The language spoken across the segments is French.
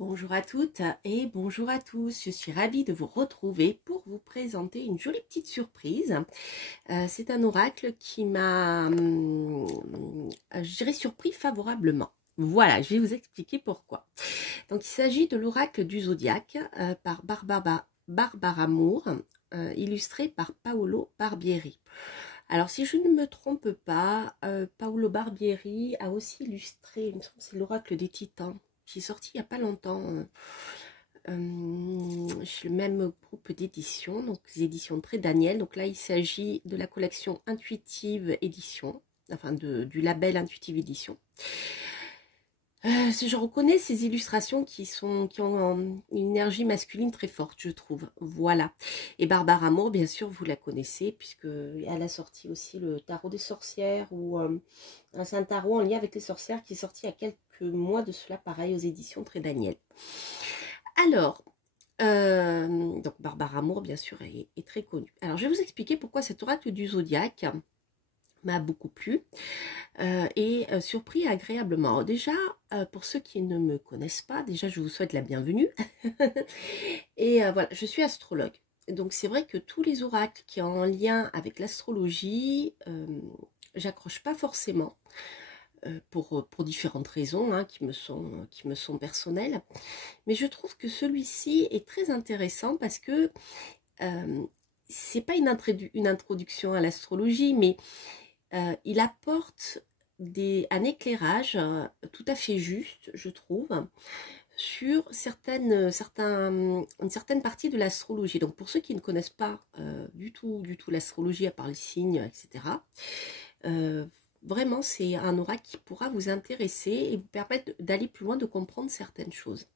Bonjour à toutes et bonjour à tous, je suis ravie de vous retrouver pour vous présenter une jolie petite surprise. C'est un oracle qui m'a, je dirais, surpris favorablement. Voilà, je vais vous expliquer pourquoi. Donc il s'agit de l'oracle du zodiaque par Barbara Moore, illustré par Paolo Barbieri. Alors si je ne me trompe pas, Paolo Barbieri a aussi illustré, il me semble que c'est l'oracle des Titans, qui est sorti il n'y a pas longtemps, chez le même groupe d'édition, donc les éditions Très Daniel. Donc là il s'agit de la collection Intuitive Édition, enfin du label Intuitive Édition. Je reconnais ces illustrations qui ont une énergie masculine très forte, je trouve. Voilà. Et Barbara Moore, bien sûr, vous la connaissez, puisque elle a sorti aussi le tarot des sorcières, ou c'est un tarot en lien avec les sorcières qui est sorti il y a quelques mois de cela, pareil, aux éditions Très Daniel. Alors, donc Barbara Moore, bien sûr, est très connue. Alors, je vais vous expliquer pourquoi cet oracle du zodiaque m'a beaucoup plu et surpris agréablement. Alors déjà, pour ceux qui ne me connaissent pas, déjà je vous souhaite la bienvenue. Et voilà, je suis astrologue. Donc c'est vrai que tous les oracles qui ont un lien avec l'astrologie, j'accroche pas forcément. Pour différentes raisons hein, qui me sont personnelles. Mais je trouve que celui-ci est très intéressant parce que c'est pas une introduction à l'astrologie, mais il apporte un éclairage tout à fait juste, je trouve, sur une certaine partie de l'astrologie. Donc pour ceux qui ne connaissent pas du tout l'astrologie, à part les signes, etc., vraiment c'est un oracle qui pourra vous intéresser et vous permettre d'aller plus loin, de comprendre certaines choses.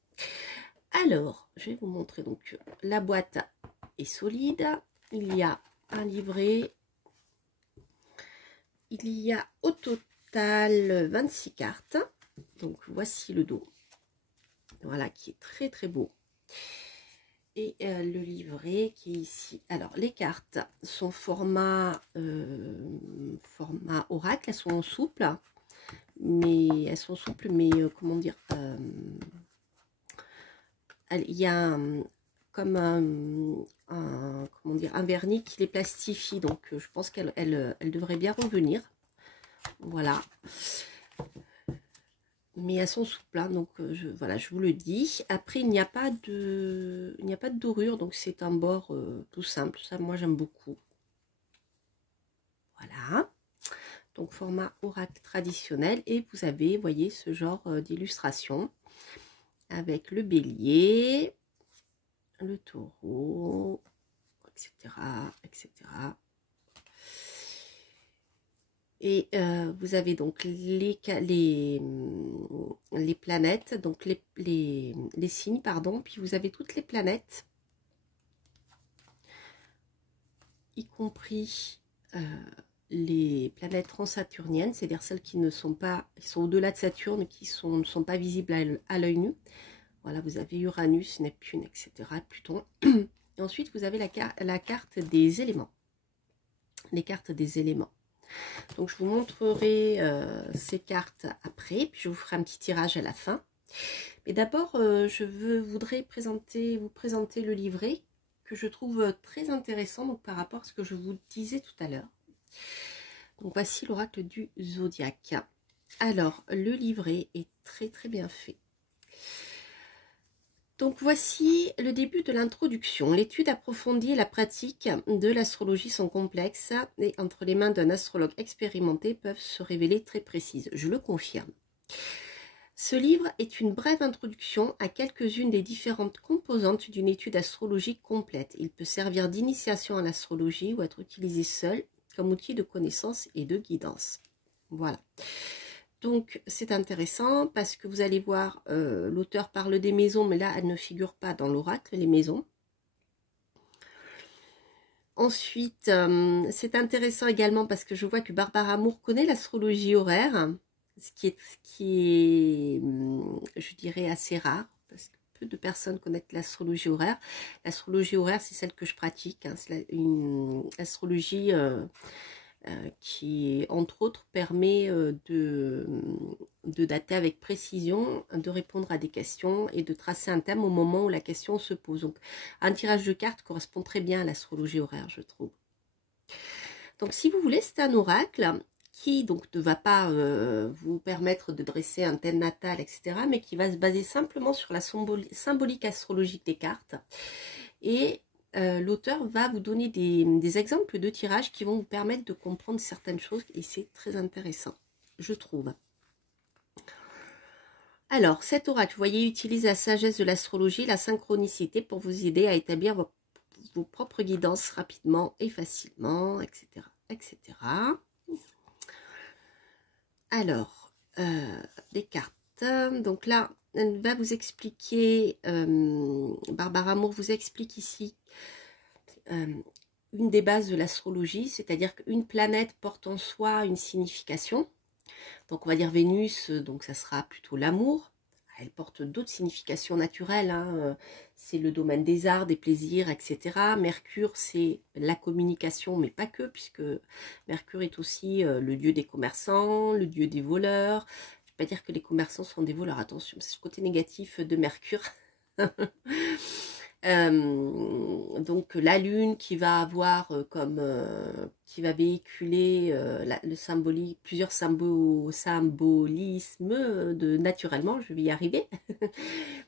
Alors, je vais vous montrer, donc la boîte est solide, il y a un livret. Il y a au total 26 cartes. Donc voici le dos. Voilà, qui est très très beau. Et le livret qui est ici. Alors les cartes sont format oracle, elles sont souples. Mais comment dire, il y a comme comment dire, un vernis qui les plastifie, donc je pense qu'elle devrait bien revenir. Voilà, mais elles sont souples hein, donc voilà, je vous le dis. Après il n'y a pas de dorure, donc c'est un bord tout simple. Ça, moi j'aime beaucoup. Voilà, donc format oracle traditionnel, et vous avez, voyez, ce genre d'illustration avec le bélier, le taureau, etc., etc. Et vous avez donc les planètes, donc les signes, pardon, puis vous avez toutes les planètes, y compris les planètes transsaturniennes, c'est-à-dire celles qui ne sont pas, qui sont au-delà de Saturne, qui ne sont pas visibles à l'œil nu. Voilà, vous avez Uranus, Neptune, etc., Pluton. Et ensuite, vous avez la carte des éléments. Les cartes des éléments. Donc, je vous montrerai ces cartes après, puis je vous ferai un petit tirage à la fin. Mais d'abord, je voudrais vous présenter le livret que je trouve très intéressant, donc par rapport à ce que je vous disais tout à l'heure. Donc, voici l'oracle du zodiaque. Alors, le livret est très très bien fait. Donc voici le début de l'introduction. L'étude approfondie et la pratique de l'astrologie sont complexes et entre les mains d'un astrologue expérimenté peuvent se révéler très précises. Je le confirme. Ce livre est une brève introduction à quelques-unes des différentes composantes d'une étude astrologique complète. Il peut servir d'initiation à l'astrologie ou être utilisé seul comme outil de connaissance et de guidance. Voilà. Donc c'est intéressant parce que vous allez voir, l'auteur parle des maisons, mais là elle ne figure pas dans l'oracle, les maisons. Ensuite, c'est intéressant également parce que je vois que Barbara Moore connaît l'astrologie horaire, ce qui est, je dirais, assez rare, parce que peu de personnes connaissent l'astrologie horaire. L'astrologie horaire, c'est celle que je pratique, hein, c'est une astrologie qui, entre autres, permet de dater avec précision, de répondre à des questions et de tracer un thème au moment où la question se pose. Donc, un tirage de cartes correspond très bien à l'astrologie horaire, je trouve. Donc, si vous voulez, c'est un oracle qui donc ne va pas vous permettre de dresser un thème natal, etc., mais qui va se baser simplement sur la symbolique astrologique des cartes. Et l'auteur va vous donner des exemples de tirages qui vont vous permettre de comprendre certaines choses, et c'est très intéressant, je trouve. Alors, cet oracle, vous voyez, utilise la sagesse de l'astrologie, la synchronicité pour vous aider à établir vos propres guidances rapidement et facilement, etc., etc. Alors, les cartes. Donc là, elle va vous expliquer, Barbara Amour vous explique ici une des bases de l'astrologie, c'est-à-dire qu'une planète porte en soi une signification. Donc on va dire Vénus, donc ça sera plutôt l'amour. Elle porte d'autres significations naturelles, hein. C'est le domaine des arts, des plaisirs, etc. Mercure, c'est la communication, mais pas que, puisque Mercure est aussi le dieu des commerçants, le dieu des voleurs. Je ne vais pas dire que les commerçants sont des voleurs, attention, c'est le côté négatif de Mercure. Donc la lune qui va avoir qui va véhiculer plusieurs symbolismes naturellement, je vais y arriver.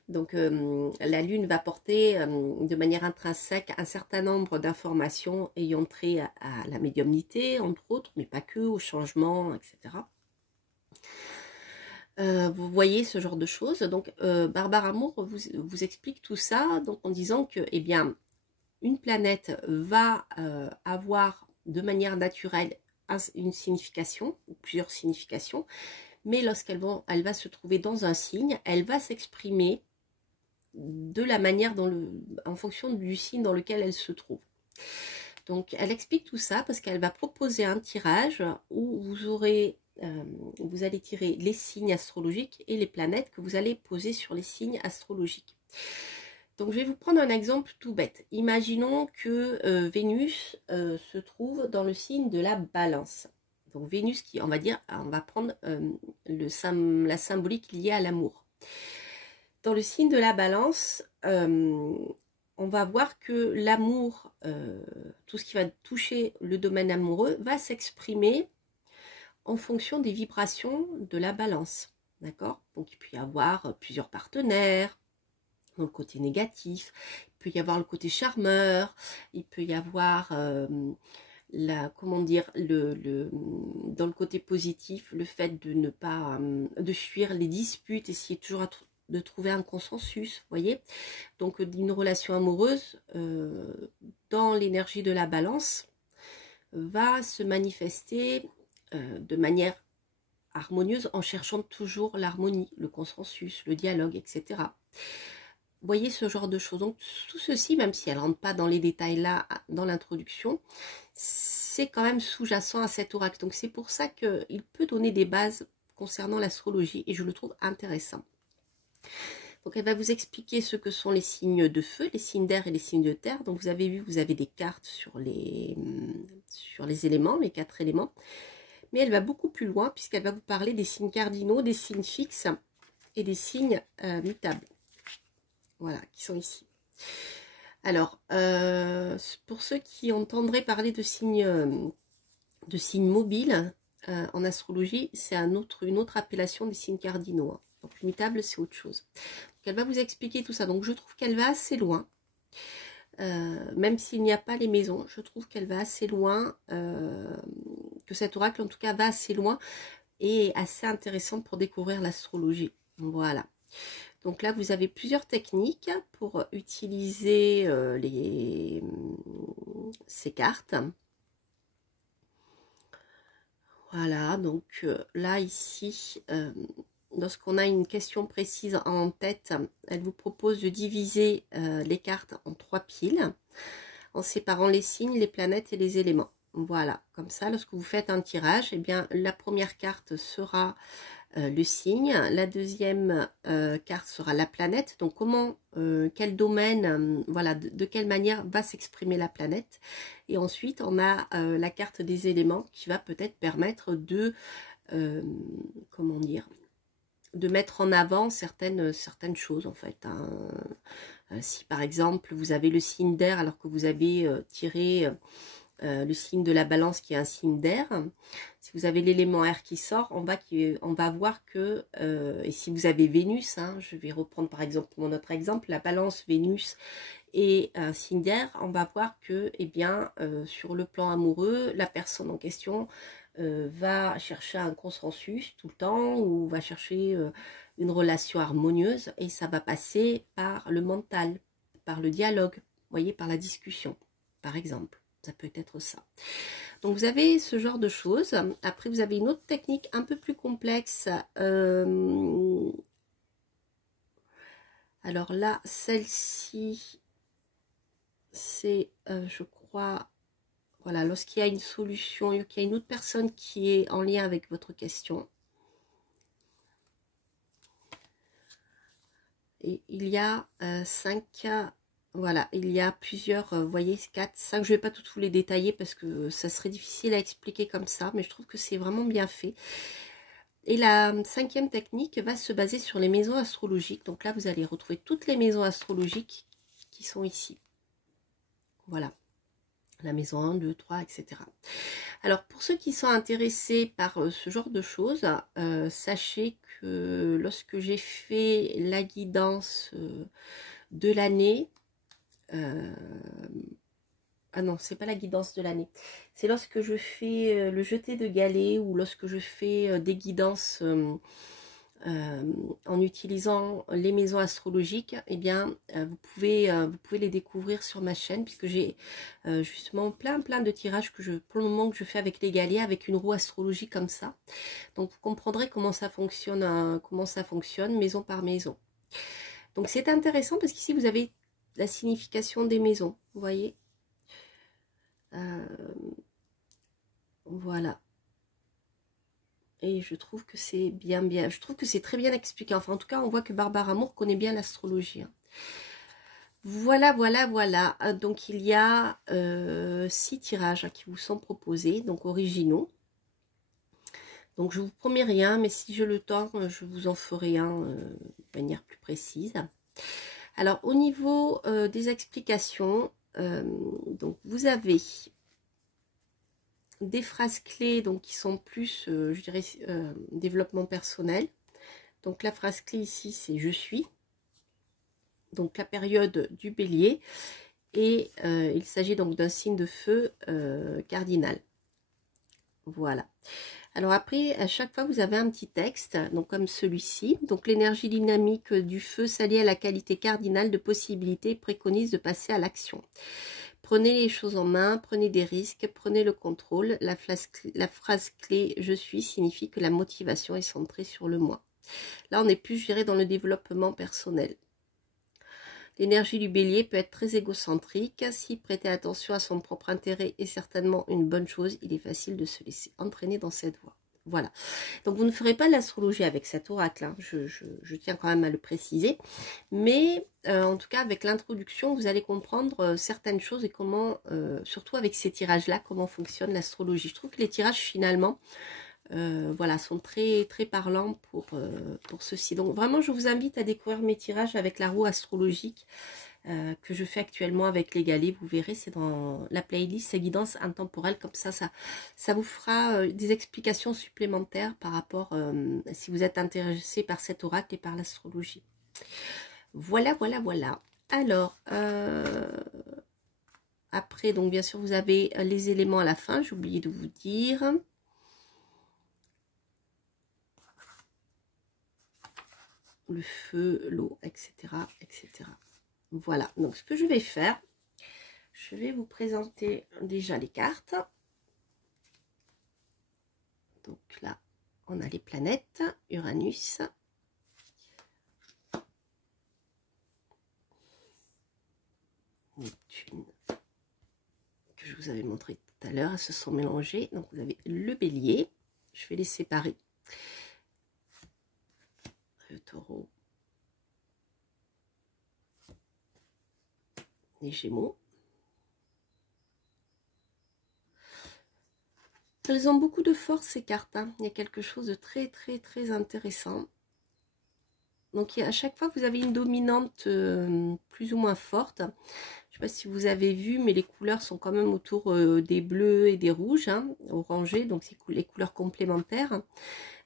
Donc la lune va porter de manière intrinsèque un certain nombre d'informations ayant trait à la médiumnité, entre autres, mais pas que, au changement, etc. Vous voyez ce genre de choses. Donc Barbara Amour vous explique tout ça donc en disant que eh bien, une planète va avoir de manière naturelle une signification, ou plusieurs significations, mais lorsqu'elle va se trouver dans un signe, elle va s'exprimer de la manière en fonction du signe dans lequel elle se trouve. Donc elle explique tout ça parce qu'elle va proposer un tirage où vous allez tirer les signes astrologiques et les planètes que vous allez poser sur les signes astrologiques. Donc je vais vous prendre un exemple tout bête. Imaginons que Vénus se trouve dans le signe de la Balance. Donc Vénus qui, on va prendre la symbolique liée à l'amour. Dans le signe de la Balance, on va voir que l'amour, tout ce qui va toucher le domaine amoureux, va s'exprimer en fonction des vibrations de la Balance. D'accord? Donc il peut y avoir plusieurs partenaires, dans le côté négatif, il peut y avoir le côté charmeur, il peut y avoir comment dire, dans le côté positif, le fait de ne pas de fuir les disputes, essayer toujours de trouver un consensus, vous voyez. Donc une relation amoureuse dans l'énergie de la Balance va se manifester de manière harmonieuse en cherchant toujours l'harmonie, le consensus, le dialogue, etc. Vous voyez ce genre de choses. Donc tout ceci, même si elle ne rentre pas dans les détails là, dans l'introduction, c'est quand même sous-jacent à cet oracle. Donc c'est pour ça qu'il peut donner des bases concernant l'astrologie et je le trouve intéressant. Donc elle va vous expliquer ce que sont les signes de feu, les signes d'air et les signes de terre. Donc vous avez vu, vous avez des cartes sur les éléments, les 4 éléments. Mais elle va beaucoup plus loin puisqu'elle va vous parler des signes cardinaux, des signes fixes et des signes mutables. Voilà, qui sont ici. Alors, pour ceux qui entendraient parler de signes mobiles en astrologie, c'est une autre appellation des signes cardinaux. Hein. Donc, mutable, c'est autre chose. Donc, elle va vous expliquer tout ça. Donc, je trouve qu'elle va assez loin. Même s'il n'y a pas les maisons, je trouve qu'elle va assez loin, que cet oracle en tout cas va assez loin et assez intéressant pour découvrir l'astrologie. Voilà. Donc là, vous avez plusieurs techniques pour utiliser ces cartes. Voilà, donc là, ici, lorsqu'on a une question précise en tête, elle vous propose de diviser les cartes en 3 piles, en séparant les signes, les planètes et les éléments. Voilà, comme ça, lorsque vous faites un tirage, eh bien, la première carte sera le signe. La deuxième carte sera la planète. Donc comment, quel domaine, voilà, de quelle manière va s'exprimer la planète. Et ensuite, on a la carte des éléments qui va peut-être permettre de, comment dire, de mettre en avant certaines choses en fait. Hein. Si par exemple, vous avez le signe d'air alors que vous avez tiré... le signe de la balance qui est un signe d'air. Si vous avez l'élément air qui sort, on va voir que, et si vous avez Vénus, hein, je vais reprendre par exemple mon autre exemple, la balance Vénus et un signe d'air, on va voir que, eh bien, sur le plan amoureux, la personne en question va chercher un consensus tout le temps ou va chercher une relation harmonieuse et ça va passer par le mental, par le dialogue, vous voyez, par la discussion, par exemple. Ça peut être ça. Donc vous avez ce genre de choses. Après vous avez une autre technique un peu plus complexe. Alors là, celle-ci, c'est, je crois, voilà, lorsqu'il y a une solution, qu'il y a une autre personne qui est en lien avec votre question. Et il y a 5... Voilà, il y a plusieurs, vous voyez, 4, 5, je ne vais pas tous les détailler parce que ça serait difficile à expliquer comme ça, mais je trouve que c'est vraiment bien fait. Et la cinquième technique va se baser sur les maisons astrologiques. Donc là, vous allez retrouver toutes les maisons astrologiques qui sont ici. Voilà, la maison 1, 2, 3, etc. Alors, pour ceux qui sont intéressés par ce genre de choses, sachez que lorsque j'ai fait la guidance de l'année, ah non, c'est pas la guidance de l'année. C'est lorsque je fais le jeté de galets ou lorsque je fais des guidances en utilisant les maisons astrologiques. Eh bien, vous pouvez les découvrir sur ma chaîne puisque j'ai justement plein de tirages pour le moment que je fais avec les galets, avec une roue astrologique comme ça. Donc, vous comprendrez comment ça fonctionne maison par maison. Donc, c'est intéressant parce qu'ici, vous avez la signification des maisons, vous voyez. Voilà. Et je trouve que c'est bien. Je trouve que c'est très bien expliqué. Enfin, en tout cas, on voit que Barbara Amour connaît bien l'astrologie. Hein. Voilà. Donc, il y a 6 tirages hein, qui vous sont proposés, donc originaux. Donc, je vous promets rien, mais si j'ai le temps, je vous en ferai un de manière plus précise. Alors, au niveau des explications, donc vous avez des phrases clés donc qui sont plus, je dirais, développement personnel. Donc, la phrase clé ici, c'est « je suis ». Donc, la période du bélier. Et il s'agit donc d'un signe de feu cardinal. Voilà. Alors après, à chaque fois, vous avez un petit texte, donc comme celui-ci. Donc l'énergie dynamique du feu s'allie à la qualité cardinale de possibilité et préconise de passer à l'action. Prenez les choses en main, prenez des risques, prenez le contrôle. La phrase clé « je suis » signifie que la motivation est centrée sur le moi. Là, on est plus, je dirais, dans le développement personnel. L'énergie du bélier peut être très égocentrique. Si prêter attention à son propre intérêt est certainement une bonne chose, il est facile de se laisser entraîner dans cette voie. Voilà. Donc, vous ne ferez pas l'astrologie avec cet oracle. Hein. Je tiens quand même à le préciser. Mais, en tout cas, avec l'introduction, vous allez comprendre certaines choses et comment, surtout avec ces tirages-là, comment fonctionne l'astrologie. Je trouve que les tirages, finalement, voilà, sont très parlants pour ceci. Donc vraiment, je vous invite à découvrir mes tirages avec la roue astrologique que je fais actuellement avec les galets. Vous verrez, c'est dans la playlist, c'est guidance intemporelle. Comme ça vous fera des explications supplémentaires par rapport, si vous êtes intéressé par cet oracle et par l'astrologie. Voilà. Alors, après, donc bien sûr, vous avez les éléments à la fin, j'ai oublié de vous dire. Le feu, l'eau, etc., etc. Voilà, donc ce que je vais faire, je vais vous présenter déjà les cartes. Donc là, on a les planètes, Uranus, Neptune, que je vous avais montré tout à l'heure, elles se sont mélangées. Donc vous avez le bélier, je vais les séparer. le taureau, les gémeaux. Elles ont beaucoup de force, ces cartes, hein. Il y a quelque chose de très très très intéressant. Donc à chaque fois, vous avez une dominante plus ou moins forte. Je ne sais pas si vous avez vu, mais les couleurs sont quand même autour des bleus et des rouges, hein, orangés, donc c'est les couleurs complémentaires.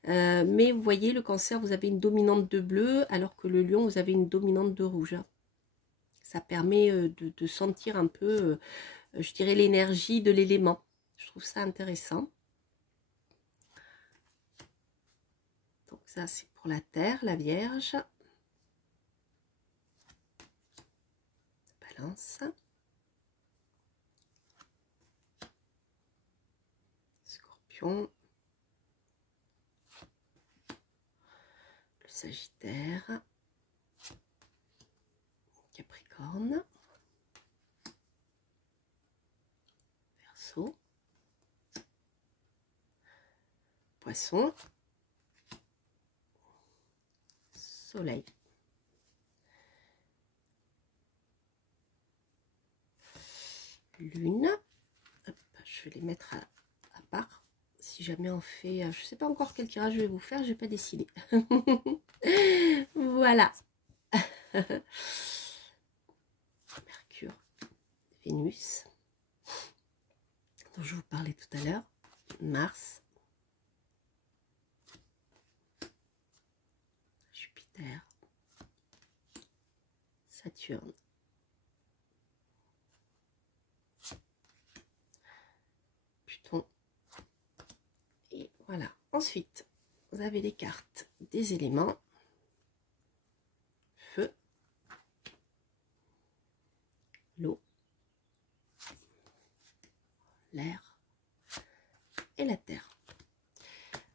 Mais vous voyez, le cancer, vous avez une dominante de bleu, alors que le lion, vous avez une dominante de rouge. Ça permet de sentir un peu, je dirais, l'énergie de l'élément. Je trouve ça intéressant. Donc ça, c'est pour la terre, la vierge. Balance. Scorpion. Le Sagittaire. Capricorne. Verseau. Poisson. Soleil. Lune. Hop, je vais les mettre à part. Si jamais on fait... je ne sais pas encore quel tirage je vais vous faire, je n'ai pas décidé. Voilà. Mercure. Vénus. Dont je vous parlais tout à l'heure. Mars. Jupiter. Saturne. Pluton. Et voilà. Ensuite, vous avez les cartes des éléments. Feu. L'eau. L'air. Et la terre.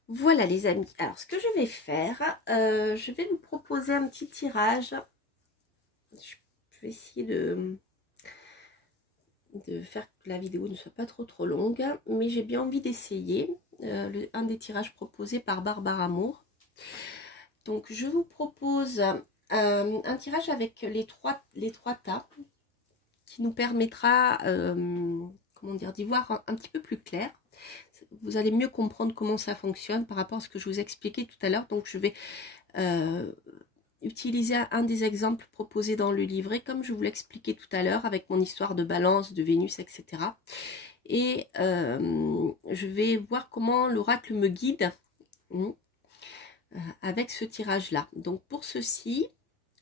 Voilà les amis. Alors ce que je vais faire, je vais vous proposer un petit tirage. Je vais essayer de faire que la vidéo ne soit pas trop longue, mais j'ai bien envie d'essayer un des tirages proposés par Barbara Amour. Donc je vous propose un tirage avec les trois tas qui nous permettra comment dire, d'y voir un petit peu plus clair. Vous allez mieux comprendre comment ça fonctionne par rapport à ce que je vous expliquais tout à l'heure. Donc je vais utiliser un des exemples proposés dans le livret, comme je vous l'expliquais tout à l'heure, avec mon histoire de balance, de Vénus, etc. Et je vais voir comment l'oracle me guide avec ce tirage-là. Donc pour ceci,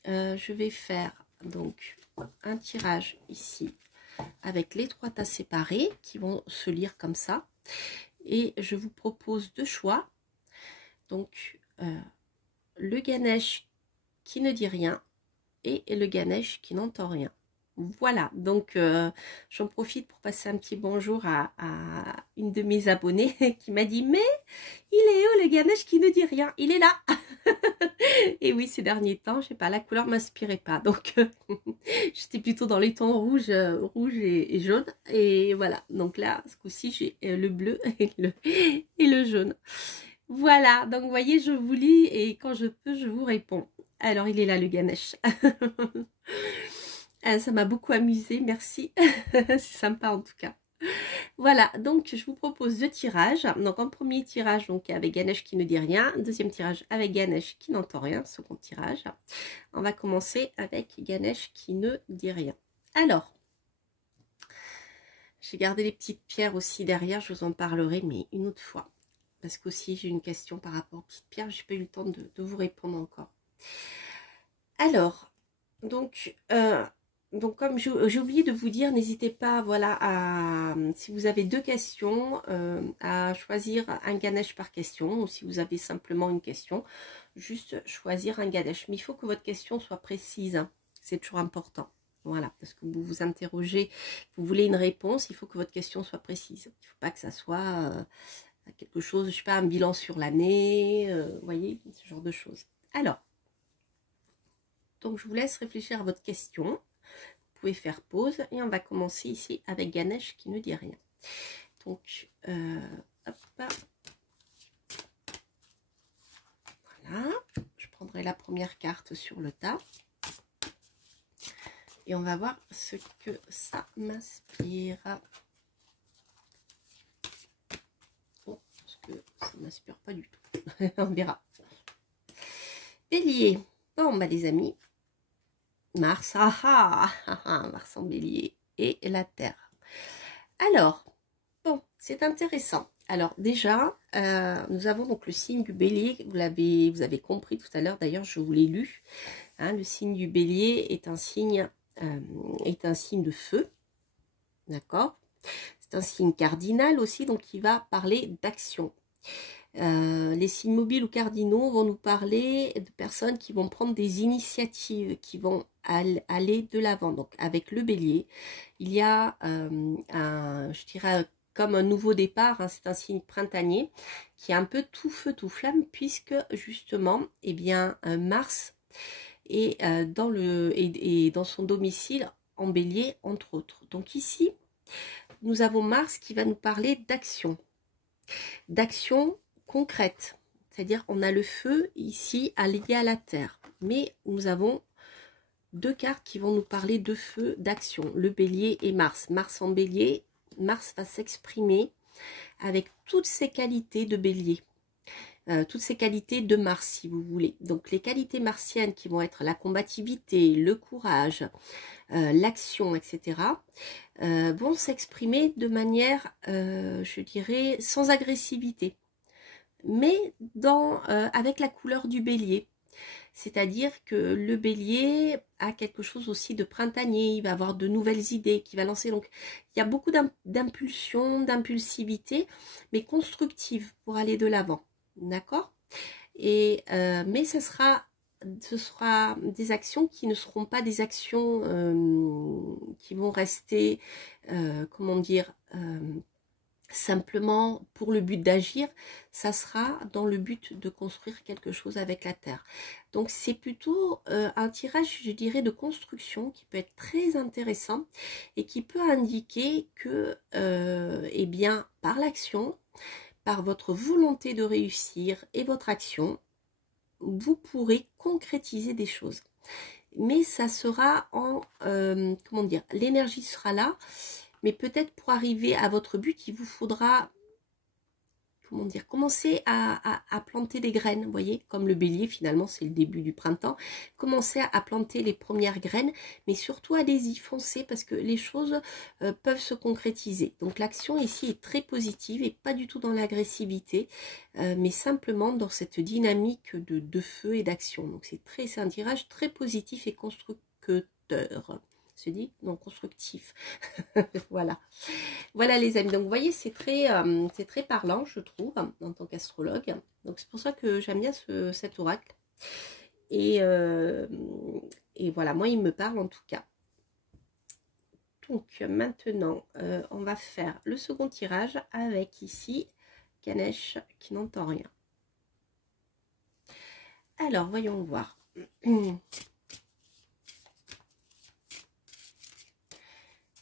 je vais faire donc un tirage ici avec les trois tas séparés qui vont se lire comme ça. Et je vous propose deux choix. Donc le Ganesh qui ne dit rien et le Ganesh qui n'entend rien. Voilà, donc j'en profite pour passer un petit bonjour à une de mes abonnées qui m'a dit « Mais il est où le Ganesh qui ne dit rien? Il est là !» Et oui, ces derniers temps, je sais pas, la couleur m'inspirait pas. Donc j'étais plutôt dans les tons rouge et jaune. Et voilà, donc là, ce coup-ci, j'ai le bleu et le jaune. Voilà, donc vous voyez, je vous lis et quand je peux, je vous réponds. Alors, il est là, le Ganesh. Ça m'a beaucoup amusé, merci. C'est sympa en tout cas. Voilà, donc je vous propose deux tirages. Donc en premier tirage, donc avec Ganesh qui ne dit rien. Deuxième tirage avec Ganesh qui n'entend rien. Second tirage. On va commencer avec Ganesh qui ne dit rien. Alors, j'ai gardé les petites pierres aussi derrière. Je vous en parlerai, mais une autre fois. Parce qu'aussi j'ai une question par rapport aux petites pierres. Je n'ai pas eu le temps de vous répondre encore. Alors, donc comme j'ai oublié de vous dire, n'hésitez pas, voilà, si vous avez deux questions, à choisir un Ganesh par question, ou si vous avez simplement une question, juste choisir un Ganesh. Mais il faut que votre question soit précise, hein. C'est toujours important. Voilà, parce que vous vous interrogez, vous voulez une réponse, il faut que votre question soit précise. Il ne faut pas que ça soit quelque chose, je ne sais pas, un bilan sur l'année, vous voyez, ce genre de choses. Alors, donc je vous laisse réfléchir à votre question. Vous pouvez faire pause et on va commencer ici avec Ganesh qui ne dit rien. Donc, hop. Voilà, je prendrai prendrai la première carte sur le tas. Et on va voir ce que ça m'inspire. Bon, parce que ça ne m'inspire pas du tout. On verra. Bélier. Bon, bah les amis. Mars, Mars en bélier. Et la Terre. Alors, bon, c'est intéressant. Alors déjà, nous avons donc le signe du bélier. Vous avez compris tout à l'heure, d'ailleurs, je vous l'ai lu. Hein, le signe du bélier est un signe de feu. D'accord? C'est un signe cardinal aussi, donc qui va parler d'action. Les signes mobiles ou cardinaux vont nous parler de personnes qui vont prendre des initiatives, qui vont aller de l'avant. Donc avec le bélier, il y a je dirais comme un nouveau départ, hein, c'est un signe printanier qui est un peu tout feu tout flamme, puisque justement, eh bien, Mars est dans son domicile en bélier, entre autres. Donc ici, nous avons Mars qui va nous parler d'action concrète, c'est-à-dire on a le feu ici allié à la terre, mais nous avons deux cartes qui vont nous parler de feu, d'action, le bélier et Mars. Mars en bélier, Mars va s'exprimer avec toutes ses qualités de bélier, toutes ces qualités de Mars si vous voulez. Donc les qualités martiennes qui vont être la combativité, le courage, l'action, etc. Vont s'exprimer de manière, je dirais, sans agressivité, mais avec la couleur du bélier. C'est-à-dire que le bélier a quelque chose aussi de printanier, il va avoir de nouvelles idées qui va lancer. Donc il y a beaucoup d'impulsion, d'impulsivité, mais constructive pour aller de l'avant. D'accord? Mais ce sera des actions qui ne seront pas des actions qui vont rester, comment dire, simplement pour le but d'agir. Ça sera dans le but de construire quelque chose avec la terre. Donc c'est plutôt un tirage, je dirais, de construction qui peut être très intéressant et qui peut indiquer que, eh bien, par l'action, par votre volonté de réussir et votre action, vous pourrez concrétiser des choses. Mais ça sera comment dire, l'énergie sera là, mais peut-être pour arriver à votre but, il vous faudra, comment dire, commencer à planter des graines, vous voyez, comme le bélier, finalement, c'est le début du printemps. Commencez à planter les premières graines, mais surtout allez-y, foncez, parce que les choses peuvent se concrétiser. Donc l'action ici est très positive et pas du tout dans l'agressivité, mais simplement dans cette dynamique de feu et d'action. Donc c'est un tirage très positif et constructeur. Se dit non, constructif. Voilà. Voilà les amis, donc vous voyez c'est très parlant je trouve en tant qu'astrologue, donc c'est pour ça que j'aime bien cet oracle et voilà, moi il me parle en tout cas. Donc maintenant on va faire le second tirage avec ici Ganesh qui n'entend rien. Alors voyons voir.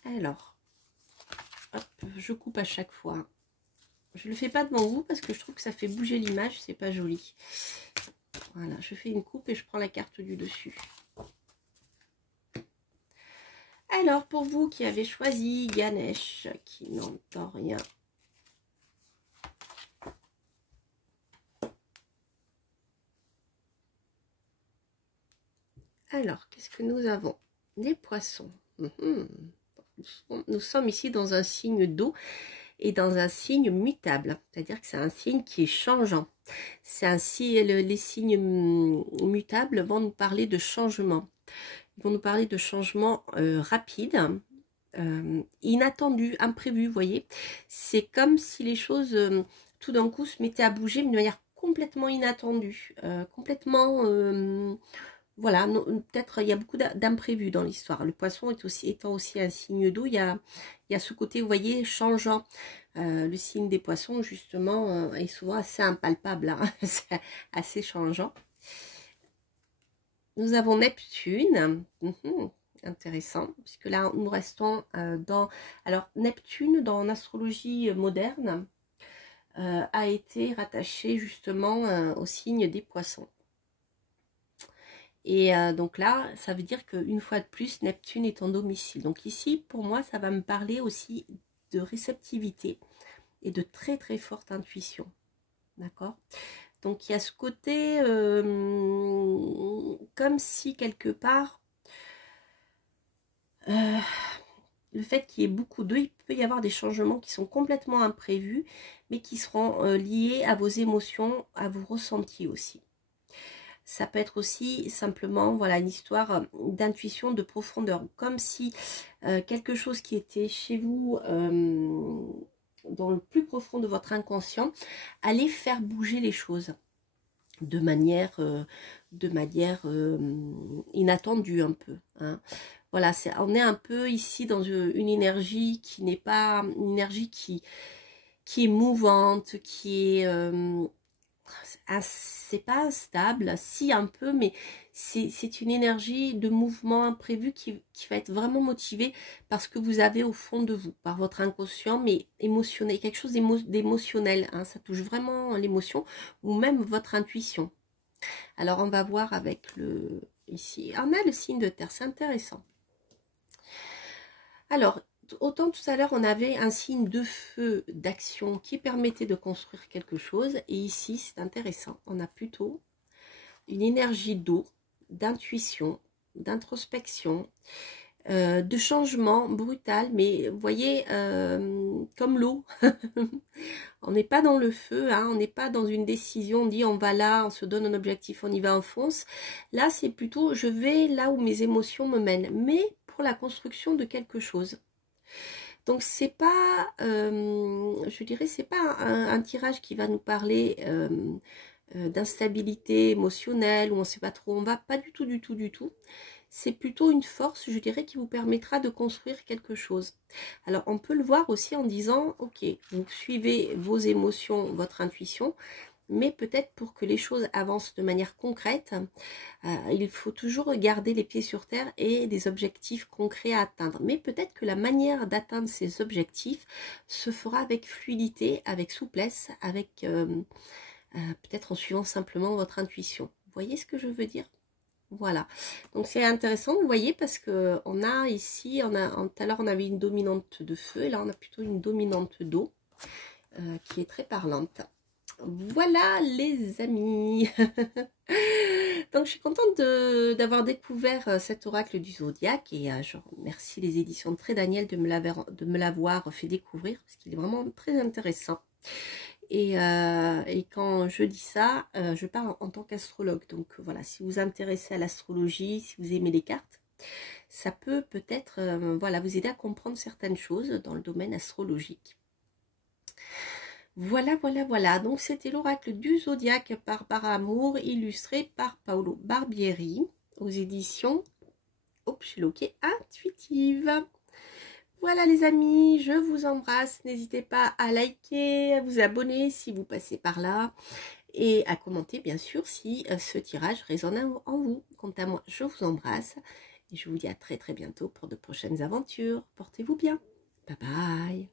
Alors hop, je coupe à chaque fois. Je le fais pas devant vous parce que je trouve que ça fait bouger l'image, c'est pas joli. Voilà, je fais une coupe et je prends la carte du dessus. Alors, pour vous qui avez choisi Ganesh, qui n'entend rien. Alors, qu'est-ce que nous avons? Des poissons. Nous sommes ici dans un signe d'eau et dans un signe mutable, c'est-à-dire que c'est un signe qui est changeant. C'est un signe, les signes mutables vont nous parler de changement. Ils vont nous parler de changement rapide, inattendu, imprévu, vous voyez. C'est comme si les choses tout d'un coup se mettaient à bouger, mais de manière complètement inattendue, complètement... voilà, peut-être il y a beaucoup d'imprévus dans l'histoire. Le poisson étant aussi un signe d'eau, il y a ce côté, vous voyez, changeant. Le signe des poissons, justement, est souvent assez impalpable, hein, c'est assez changeant. Nous avons Neptune, intéressant, puisque là, nous restons dans... Alors, Neptune, dans l'astrologie moderne, a été rattaché justement au signe des poissons. Et donc là, ça veut dire qu'une fois de plus, Neptune est en domicile. Donc ici, pour moi, ça va me parler aussi de réceptivité et de très très forte intuition. D'accord? Donc il y a ce côté comme si quelque part, le fait qu'il y ait beaucoup d'eux, il peut y avoir des changements qui sont complètement imprévus, mais qui seront liés à vos émotions, à vos ressentis aussi. Ça peut être aussi simplement, voilà, une histoire d'intuition, de profondeur, comme si quelque chose qui était chez vous, dans le plus profond de votre inconscient, allait faire bouger les choses de manière inattendue un peu. Hein. Voilà, on est un peu ici dans une énergie qui n'est pas une énergie qui est mouvante, qui est c'est pas stable, si un peu, mais c'est une énergie de mouvement imprévu qui va être vraiment motivée par ce que vous avez au fond de vous, par votre inconscient, mais émotionnel, quelque chose d'émotionnel, hein, ça touche vraiment l'émotion, ou même votre intuition. Alors on va voir avec ici, on a le signe de terre, c'est intéressant. Alors, autant tout à l'heure, on avait un signe de feu, d'action qui permettait de construire quelque chose. Et ici, c'est intéressant. On a plutôt une énergie d'eau, d'intuition, d'introspection, de changement brutal. Mais vous voyez, comme l'eau. On n'est pas dans le feu, hein, on n'est pas dans une décision, on dit on va là, on se donne un objectif, on y va, on fonce. Là, c'est plutôt je vais là où mes émotions me mènent. Mais pour la construction de quelque chose. Donc c'est pas, je dirais, c'est pas un tirage qui va nous parler d'instabilité émotionnelle où on ne sait pas trop où on va, pas du tout, du tout, du tout. C'est plutôt une force, je dirais, qui vous permettra de construire quelque chose. Alors on peut le voir aussi en disant, ok, vous suivez vos émotions, votre intuition, mais peut-être pour que les choses avancent de manière concrète, il faut toujours garder les pieds sur terre et des objectifs concrets à atteindre. Mais peut-être que la manière d'atteindre ces objectifs se fera avec fluidité, avec souplesse, avec peut-être en suivant simplement votre intuition. Vous voyez ce que je veux dire? Voilà. Donc c'est intéressant, vous voyez, parce que on a ici, tout à l'heure on avait une dominante de feu, et là on a plutôt une dominante d'eau qui est très parlante. Voilà les amis. Donc je suis contente d'avoir découvert cet oracle du zodiaque et je remercie les éditions de Très Daniel de me l'avoir fait découvrir parce qu'il est vraiment très intéressant. Et quand je dis ça, je parle en tant qu'astrologue. Donc voilà, si vous vous intéressez à l'astrologie, si vous aimez les cartes, ça peut peut-être voilà, vous aider à comprendre certaines choses dans le domaine astrologique. Voilà, voilà, voilà. Donc, c'était l'oracle du zodiaque par Barbara Amour, illustré par Paolo Barbieri, aux éditions Intuitive. Voilà les amis, je vous embrasse. N'hésitez pas à liker, à vous abonner si vous passez par là. Et à commenter, bien sûr, si ce tirage résonne en vous. Quant à moi, je vous embrasse. Et je vous dis à très très bientôt pour de prochaines aventures. Portez-vous bien. Bye bye.